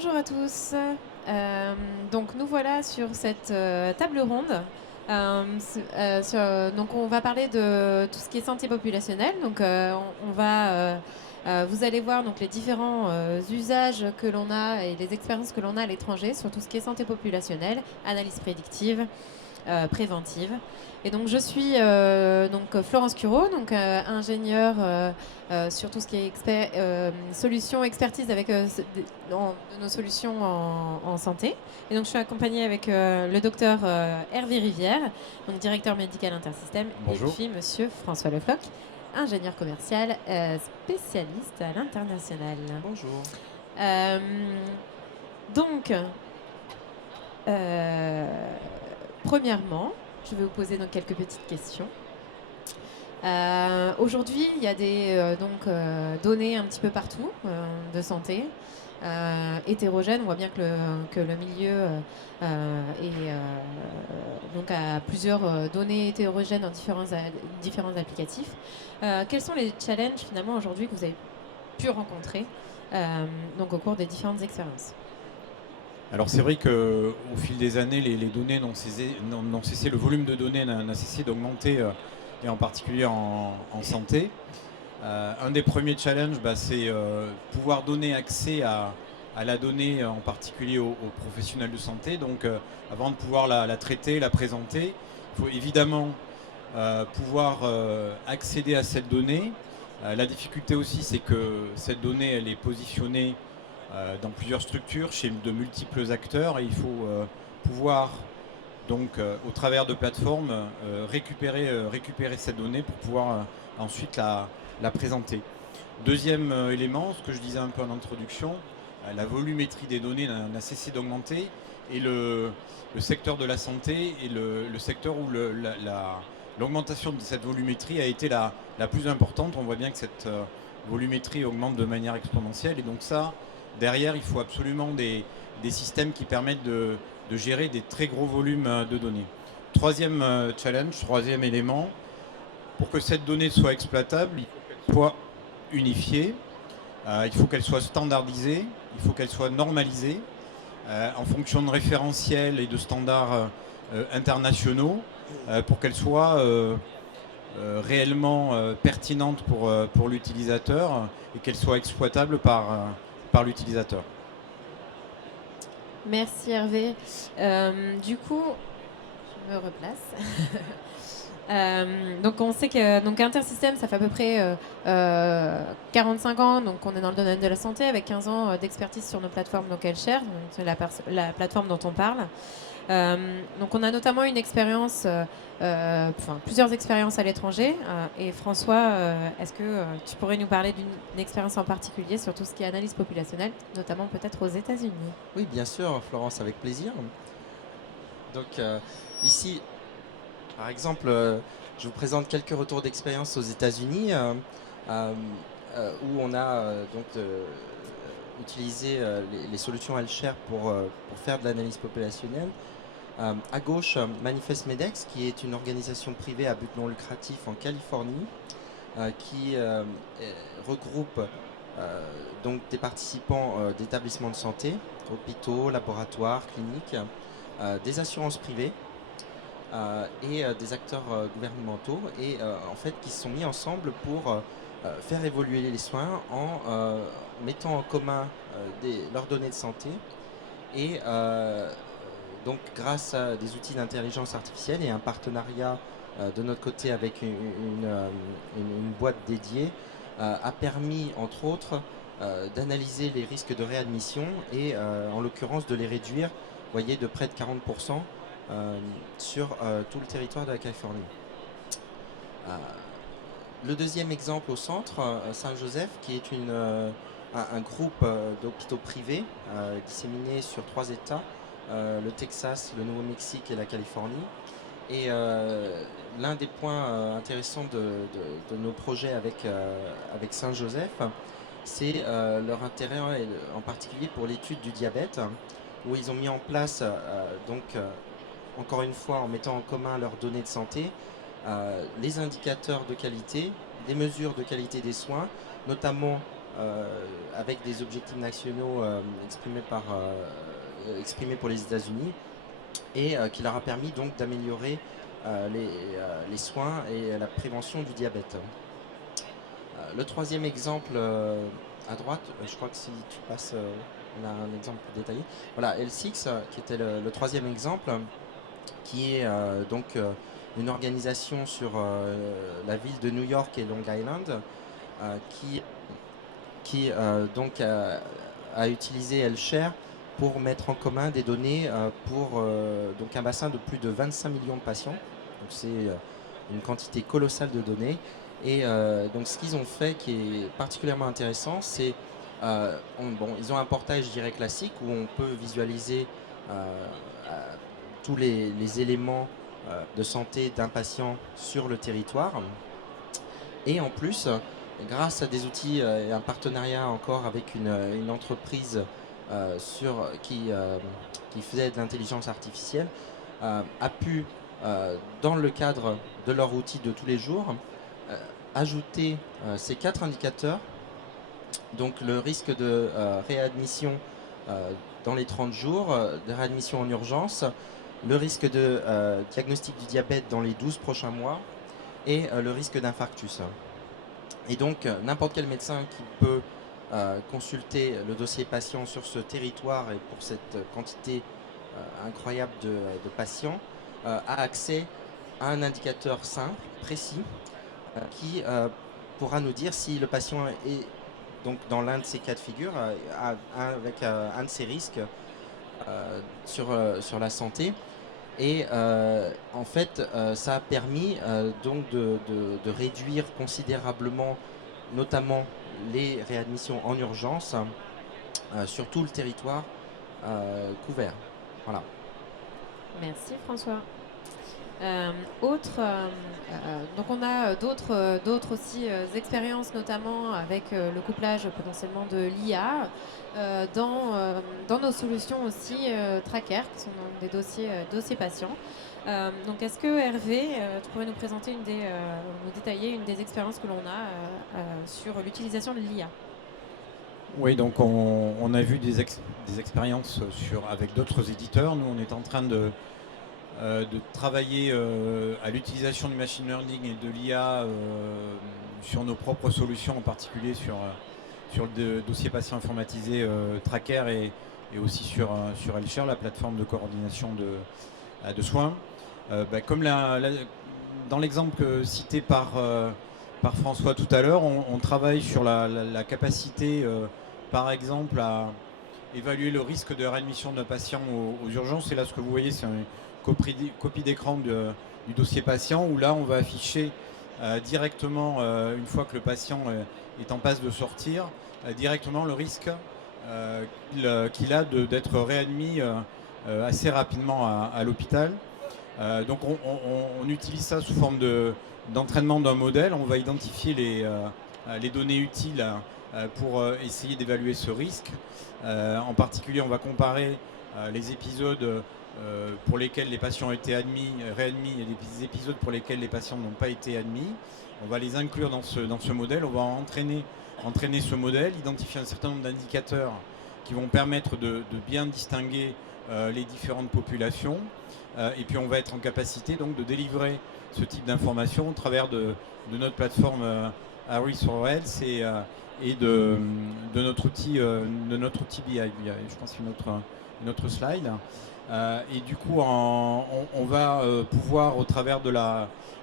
Bonjour à tous. Donc nous voilà sur cette table ronde. Donc on va parler de tout ce qui est santé populationnelle. Donc on va, vous allez voir donc les différents usages que l'on a et les expériences que l'on a à l'étranger sur tout ce qui est santé populationnelle, analyse prédictive, préventive. Et donc je suis donc Florence Cureau, donc ingénieure sur tout ce qui est solutions, expertise avec de nos solutions en santé. Et donc je suis accompagnée avec le docteur Hervé Rivière, donc directeur médical intersystème, et Bonjour. puis monsieur François Lefloc, ingénieur commercial spécialiste à l'international. Bonjour. Euh, donc, euh, premièrement, je vais vous poser donc quelques petites questions. Aujourd'hui, il y a des données un petit peu partout de santé, hétérogènes. On voit bien que le milieu donc a plusieurs données hétérogènes dans différents applicatifs. Quels sont les challenges finalement aujourd'hui que vous avez pu rencontrer donc au cours des différentes expériences? Alors c'est vrai qu'au fil des années, les données n'ont cessé, le volume de données n'a cessé d'augmenter, et en particulier en santé. Un des premiers challenges, c'est pouvoir donner accès à la donnée, en particulier aux professionnels de santé. Donc avant de pouvoir la traiter, la présenter, il faut évidemment pouvoir accéder à cette donnée. La difficulté aussi, c'est que cette donnée, elle est positionnée dans plusieurs structures, chez de multiples acteurs, et il faut pouvoir, donc, au travers de plateformes, récupérer cette donnée pour pouvoir ensuite la présenter. Deuxième élément, ce que je disais un peu en introduction, la volumétrie des données n'a cessé d'augmenter, et le secteur de la santé est le secteur où l'augmentation de cette volumétrie a été la plus importante. On voit bien que cette volumétrie augmente de manière exponentielle, et donc ça, derrière, il faut absolument des systèmes qui permettent de gérer des très gros volumes de données. Troisième challenge, troisième élément, pour que cette donnée soit exploitable, il faut qu'elle soit unifiée, il faut qu'elle soit standardisée, il faut qu'elle soit normalisée en fonction de référentiels et de standards internationaux pour qu'elle soit réellement pertinente pour l'utilisateur et qu'elle soit exploitable par l'utilisateur. Merci Hervé. Du coup, je me replace. Donc on sait que donc Intersystem, ça fait à peu près 45 ans, donc on est dans le domaine de la santé avec 15 ans d'expertise sur nos plateformes donc Elshare, c'est la plateforme dont on parle. Donc on a notamment une expérience, plusieurs expériences à l'étranger. Et François, est-ce que tu pourrais nous parler d'une expérience en particulier sur tout ce qui est analyse populationnelle, notamment peut-être aux États-Unis? Oui, bien sûr, Florence, avec plaisir. Donc ici, par exemple, je vous présente quelques retours d'expérience aux États-Unis où on a utilisé les solutions Alshare pour faire de l'analyse populationnelle. À gauche, Manifest Medex, qui est une organisation privée à but non lucratif en Californie, qui regroupe donc des participants d'établissements de santé, hôpitaux, laboratoires, cliniques, des assurances privées et des acteurs gouvernementaux, et en fait qui se sont mis ensemble pour faire évoluer les soins en mettant en commun leurs données de santé, et donc grâce à des outils d'intelligence artificielle et un partenariat de notre côté avec une boîte dédiée, a permis entre autres d'analyser les risques de réadmission et en l'occurrence de les réduire, voyez, de près de 40% sur tout le territoire de la Californie. Le deuxième exemple au centre, Saint-Joseph, qui est un groupe d'hôpitaux privés disséminés sur 3 États, le Texas, le Nouveau-Mexique et la Californie. Et l'un des points intéressants de nos projets avec Saint-Joseph, c'est leur intérêt en particulier pour l'étude du diabète, où ils ont mis en place, encore une fois en mettant en commun leurs données de santé, les indicateurs de qualité, des mesures de qualité des soins, notamment avec des objectifs nationaux exprimés pour les États-Unis et qui leur a permis donc d'améliorer les soins et la prévention du diabète. Le troisième exemple à droite, je crois que si tu passes, on a un exemple plus détaillé. Voilà, L6 qui était le troisième exemple, qui est une organisation sur la ville de New York et Long Island qui a utilisé L-Share pour mettre en commun des données pour donc un bassin de plus de 25 millions de patients. Donc c'est une quantité colossale de données. Et donc ce qu'ils ont fait qui est particulièrement intéressant, c'est ils ont un portail, je dirais, classique où on peut visualiser tous les éléments de santé d'un patient sur le territoire. Et en plus, grâce à des outils et un partenariat encore avec une entreprise qui faisait de l'intelligence artificielle, a pu, dans le cadre de leur outil de tous les jours, ajouter ces 4 indicateurs, donc le risque de réadmission dans les 30 jours, de réadmission en urgence, le risque de diagnostic du diabète dans les 12 prochains mois et le risque d'infarctus. Et donc n'importe quel médecin qui peut consulter le dossier patient sur ce territoire et pour cette quantité incroyable de patients a accès à un indicateur simple, précis, qui pourra nous dire si le patient est donc dans l'un de ces cas de figure avec un de ces risques sur la santé. Et en fait, ça a permis donc de réduire considérablement, notamment les réadmissions en urgence sur tout le territoire couvert. Voilà. Merci François. Donc on a d'autres aussi expériences, notamment avec le couplage potentiellement de l'IA dans nos solutions aussi Tracker, qui sont des dossiers patients. Donc est-ce que Hervé, tu pourrais nous présenter nous détailler une des expériences que l'on a sur l'utilisation de l'IA? Oui, donc on a vu des expériences avec d'autres éditeurs. Nous, on est en train de travailler à l'utilisation du machine learning et de l'IA sur nos propres solutions, en particulier sur le dossier patient informatisé Tracker et aussi sur L-Share, la plateforme de coordination de soins. Comme dans l'exemple cité par François tout à l'heure, on travaille sur la capacité, par exemple, à évaluer le risque de réadmission d'un patient aux urgences. Et là, ce que vous voyez, c'est une copie d'écran du dossier patient, où là, on va afficher directement, une fois que le patient est en passe de sortir, directement le risque qu'il a d'être réadmis assez rapidement à l'hôpital. Donc on utilise ça sous forme d'entraînement d'un modèle. On va identifier les données utiles pour essayer d'évaluer ce risque. En particulier, on va comparer les épisodes pour lesquels les patients ont été réadmis et les épisodes pour lesquels les patients n'ont pas été admis. On va les inclure dans ce modèle. On va entraîner ce modèle, identifier un certain nombre d'indicateurs qui vont permettre de bien distinguer les différentes populations. Et puis on va être en capacité donc de délivrer ce type d'informations au travers de notre plateforme Harris for Health et de notre outil BI. Je pense qu'il y a une autre slide. Et du coup, on va pouvoir, au travers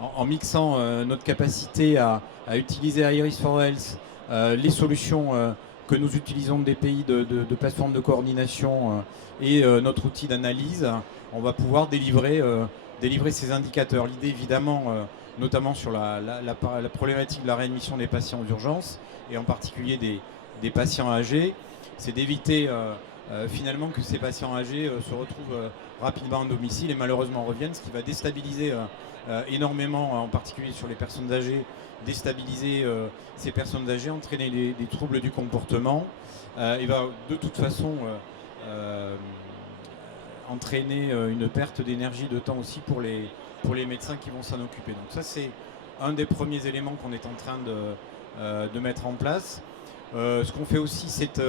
en mixant notre capacité à utiliser Iris for Health, les solutions que nous utilisons des pays de plateformes de coordination et notre outil d'analyse, on va pouvoir délivrer ces indicateurs. L'idée, évidemment, notamment sur la problématique de la réadmission des patients aux urgences, et en particulier des patients âgés, c'est d'éviter finalement que ces patients âgés se retrouvent rapidement en domicile et malheureusement reviennent, ce qui va déstabiliser énormément, en particulier sur les personnes âgées, déstabiliser ces personnes âgées, entraîner des troubles du comportement, et va de toute façon entraîner une perte d'énergie, de temps aussi pour les médecins qui vont s'en occuper. Donc ça, c'est un des premiers éléments qu'on est en train de mettre en place. Ce qu'on fait aussi, c'est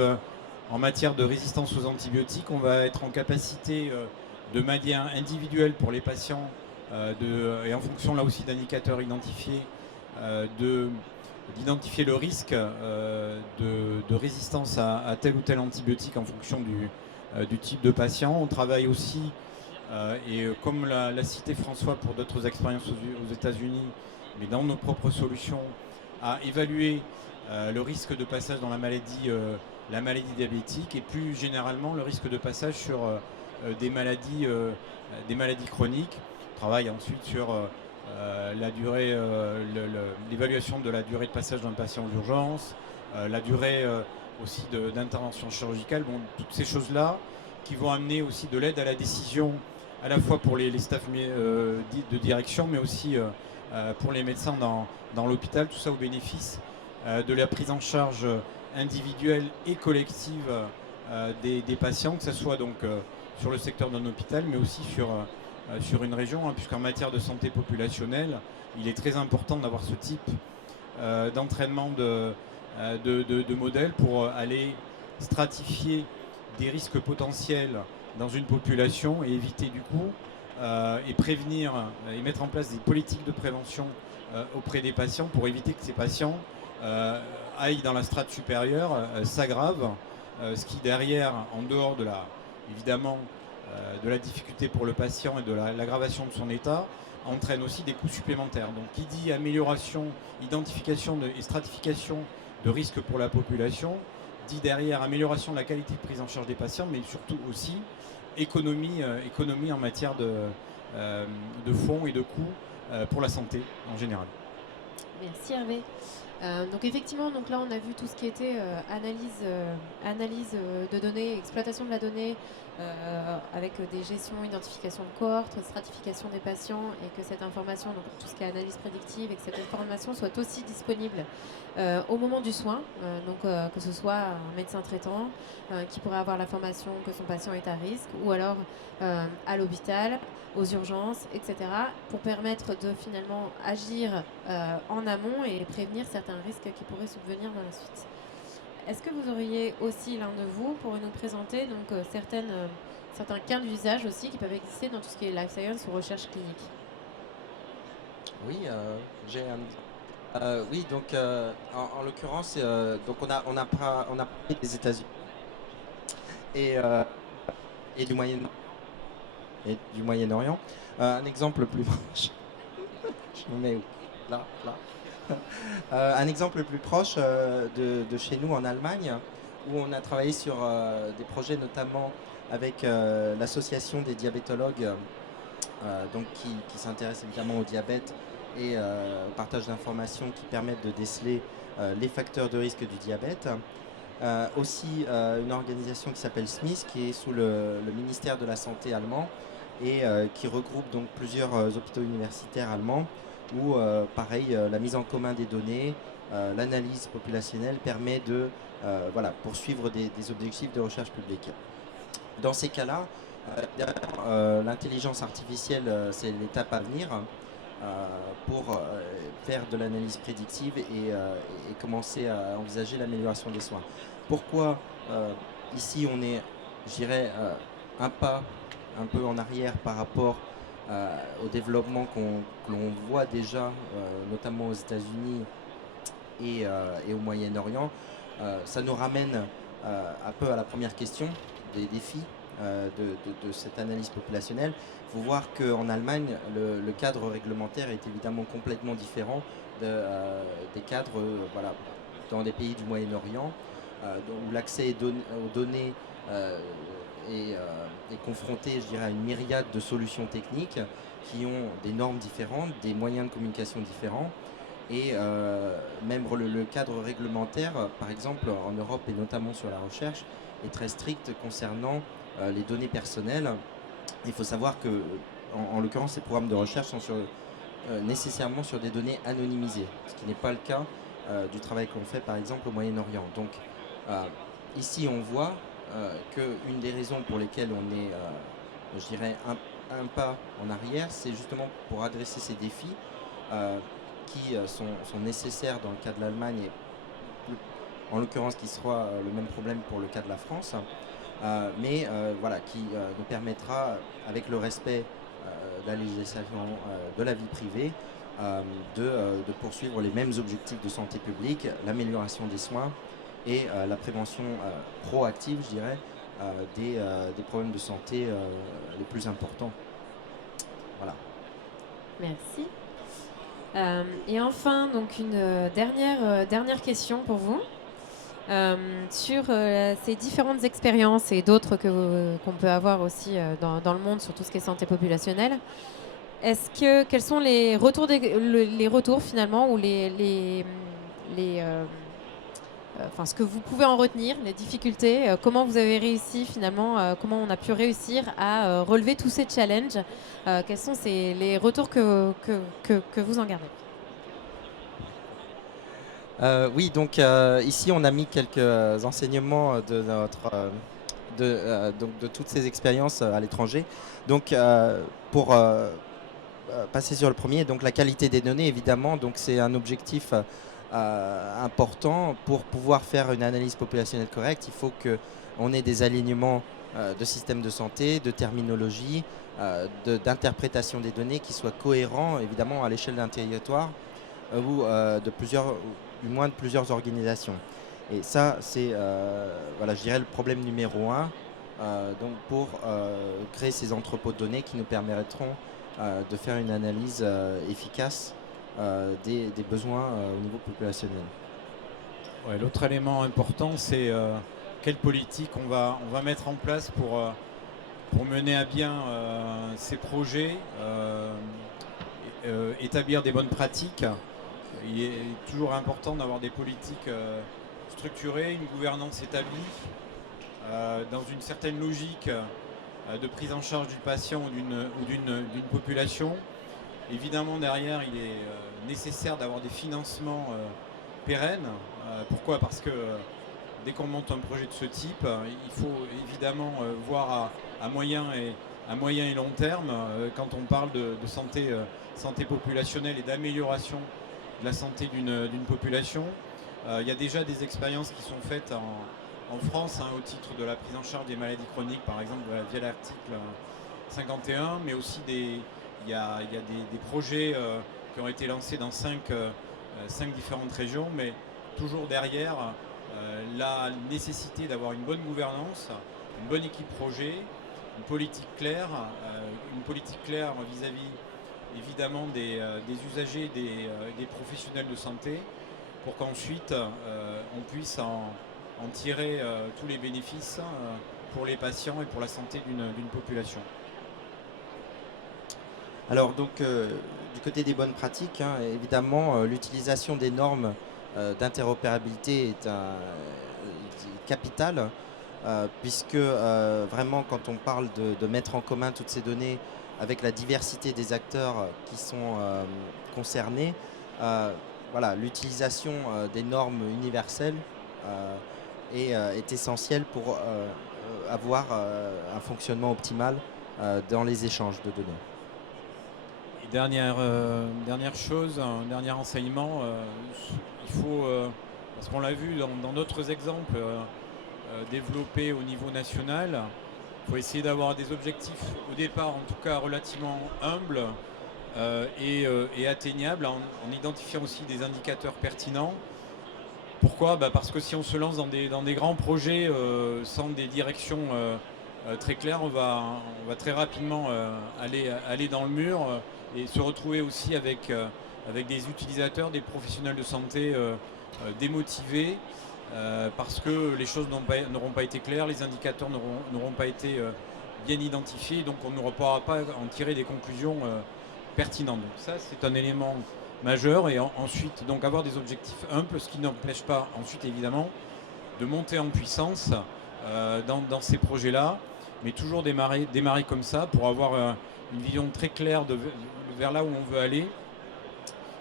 en matière de résistance aux antibiotiques, on va être en capacité de manière individuelle pour les patients et en fonction là aussi d'indicateurs identifiés, d'identifier le risque de résistance à tel ou tel antibiotique en fonction du type de patient. On travaille aussi, comme l'a cité François pour d'autres expériences aux États-Unis, mais dans nos propres solutions, à évaluer le risque de passage dans la maladie diabétique et plus généralement le risque de passage sur des maladies chroniques. On travaille ensuite sur la durée, l'évaluation de la durée de passage d'un patient aux urgences, la durée aussi d'intervention chirurgicale. Bon, toutes ces choses-là qui vont amener aussi de l'aide à la décision, à la fois pour les staffs de direction, mais aussi pour les médecins dans l'hôpital, tout ça au bénéfice de la prise en charge individuelle et collective des patients, que ce soit donc sur le secteur d'un hôpital, mais aussi sur une région, hein, puisqu'en matière de santé populationnelle, il est très important d'avoir ce type d'entraînement de modèles pour aller stratifier des risques potentiels dans une population et éviter du coup et prévenir et mettre en place des politiques de prévention auprès des patients pour éviter que ces patients aillent dans la strate supérieure, s'aggravent, ce qui derrière, en dehors évidemment de la difficulté pour le patient et de l'aggravation de son état, entraîne aussi des coûts supplémentaires. Donc qui dit amélioration, identification et stratification de risques pour la population, dit derrière amélioration de la qualité de prise en charge des patients, mais surtout aussi économie en matière de fonds et de coûts pour la santé en général. Merci Hervé. Donc effectivement, donc là on a vu tout ce qui était analyse de données, exploitation de la donnée avec des gestions, identification de cohortes, stratification des patients et que cette information, donc tout ce qui est analyse prédictive et que cette information soit aussi disponible au moment du soin, que ce soit un médecin traitant qui pourrait avoir l'information que son patient est à risque ou alors à l'hôpital, aux urgences, etc., pour permettre de finalement agir en amont et prévenir certains risques qui pourraient subvenir dans la suite. Est-ce que vous auriez aussi l'un de vous pour nous présenter donc, certains cas d'usage aussi qui peuvent exister dans tout ce qui est life science ou recherche clinique? Oui, j'ai un... oui, donc en l'occurrence, donc on a parlé des États-Unis et du Moyen-Orient. Un exemple plus proche. Je me mets où? Là. Un exemple plus proche de chez nous en Allemagne, où on a travaillé sur des projets notamment avec l'association des diabétologues, donc qui s'intéresse évidemment au diabète et au partage d'informations qui permettent de déceler les facteurs de risque du diabète. Aussi une organisation qui s'appelle SMIS, qui est sous le ministère de la Santé allemand et qui regroupe donc plusieurs hôpitaux universitaires allemands où, pareil, la mise en commun des données, l'analyse populationnelle permet de poursuivre des objectifs de recherche publique. Dans ces cas-là, l'intelligence artificielle, c'est l'étape à venir pour faire de l'analyse prédictive et commencer à envisager l'amélioration des soins. Pourquoi ici on est, je dirais, un pas un peu en arrière par rapport au développement que l'on voit déjà, notamment aux États-Unis et au Moyen-Orient. Ça nous ramène un peu à la première question des défis de cette analyse populationnelle. Il faut voir qu'en Allemagne, le cadre réglementaire est évidemment complètement différent des cadres dans des pays du Moyen-Orient, où l'accès aux données est confronté, je dirais, à une myriade de solutions techniques qui ont des normes différentes, des moyens de communication différents. Et même le cadre réglementaire, par exemple en Europe et notamment sur la recherche, est très strict concernant les données personnelles. Il faut savoir que, en l'occurrence, ces programmes de recherche sont nécessairement sur des données anonymisées, ce qui n'est pas le cas du travail qu'on fait par exemple au Moyen-Orient. Donc ici on voit qu'une des raisons pour lesquelles on est, je dirais, un pas en arrière, c'est justement pour adresser ces défis qui sont nécessaires dans le cas de l'Allemagne et en l'occurrence qui sera le même problème pour le cas de la France, mais voilà, qui nous permettra, avec le respect de la législation de la vie privée, de poursuivre les mêmes objectifs de santé publique, l'amélioration des soins et la prévention proactive, je dirais, des problèmes de santé les plus importants. Voilà. Merci. Et enfin, donc une dernière question pour vous. Sur ces différentes expériences et d'autres qu'on peut avoir aussi dans le monde sur tout ce qui est santé populationnelle, quels sont les retours finalement ou enfin, ce que vous pouvez en retenir, les difficultés, comment vous avez réussi finalement, comment on a pu réussir à relever tous ces challenges, quels sont les retours que vous en gardez? Oui, donc ici on a mis quelques enseignements de toutes ces expériences à l'étranger. Donc pour passer sur le premier, donc la qualité des données évidemment, donc c'est un objectif important. Pour pouvoir faire une analyse populationnelle correcte, il faut qu'on ait des alignements de systèmes de santé, de terminologie, d'interprétation des données qui soient cohérents évidemment à l'échelle d'un territoire ou du moins de plusieurs organisations. Et ça, c'est, voilà, je dirais, le problème numéro un, donc pour créer ces entrepôts de données qui nous permettront de faire une analyse efficace des besoins au niveau populationnel. Ouais, l'autre élément important, c'est quelle politique on va mettre en place pour mener à bien ces projets, établir des bonnes pratiques. Il est toujours important d'avoir des politiques structurées, une gouvernance établie, dans une certaine logique de prise en charge du patient ou d'une population. Évidemment, derrière, il est nécessaire d'avoir des financements pérennes. Pourquoi ? Parce que dès qu'on monte un projet de ce type, il faut évidemment voir à moyen et long terme, quand on parle de santé populationnelle et d'amélioration de la santé d'une population. Il y a déjà des expériences qui sont faites en France, au titre de la prise en charge des maladies chroniques, par exemple via l'article 51, mais aussi il y a des projets qui ont été lancés dans 5 différentes régions, mais toujours derrière la nécessité d'avoir une bonne gouvernance, une bonne équipe projet, une politique claire vis-à-vis évidemment des usagers, des professionnels de santé, pour qu'ensuite on puisse en tirer tous les bénéfices pour les patients et pour la santé d'une population. Alors donc du côté des bonnes pratiques, évidemment l'utilisation des normes d'interopérabilité est capitale, puisque vraiment quand on parle de mettre en commun toutes ces données avec la diversité des acteurs qui sont concernés, voilà, l'utilisation des normes universelles est essentielle pour avoir un fonctionnement optimal dans les échanges de données. Et dernière chose, un dernier enseignement, il faut, parce qu'on l'a vu dans d'autres exemples développés au niveau national, il faut essayer d'avoir des objectifs au départ en tout cas relativement humbles et atteignables, en identifiant aussi des indicateurs pertinents. Pourquoi ? Parce que si on se lance dans des grands projets sans des directions très claires, on va très rapidement aller dans le mur et se retrouver aussi avec des utilisateurs, des professionnels de santé démotivés parce que les choses n'auront pas été claires, les indicateurs n'auront pas été bien identifiés, donc on n'aura pas en tirer des conclusions pertinentes. Donc ça, c'est un élément majeur, et ensuite donc avoir des objectifs simples, ce qui n'empêche pas ensuite évidemment de monter en puissance dans ces projets-là, mais toujours démarrer comme ça pour avoir une vision très claire vers là où on veut aller,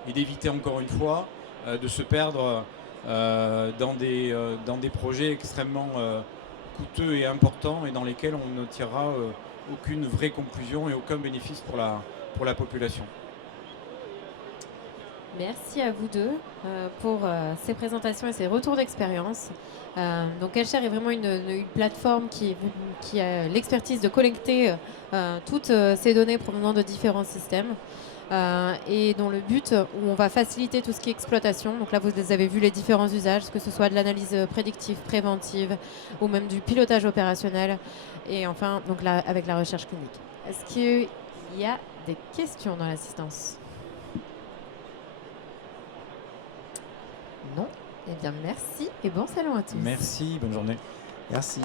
et d'éviter encore une fois de se perdre dans des projets extrêmement coûteux et importants, et dans lesquels on ne tirera aucune vraie conclusion et aucun bénéfice pour la population. Merci à vous deux pour ces présentations et ces retours d'expérience. Donc Elcher est vraiment une plateforme qui a l'expertise de collecter toutes ces données provenant de différents systèmes et dont le but, où on va faciliter tout ce qui est exploitation. Donc là, vous avez vu les différents usages, que ce soit de l'analyse prédictive, préventive ou même du pilotage opérationnel. Et enfin, donc là, avec la recherche clinique. Est-ce qu'il y a des questions dans l'assistance? Non? Eh bien, merci et bon salon à tous. Merci, bonne journée. Merci.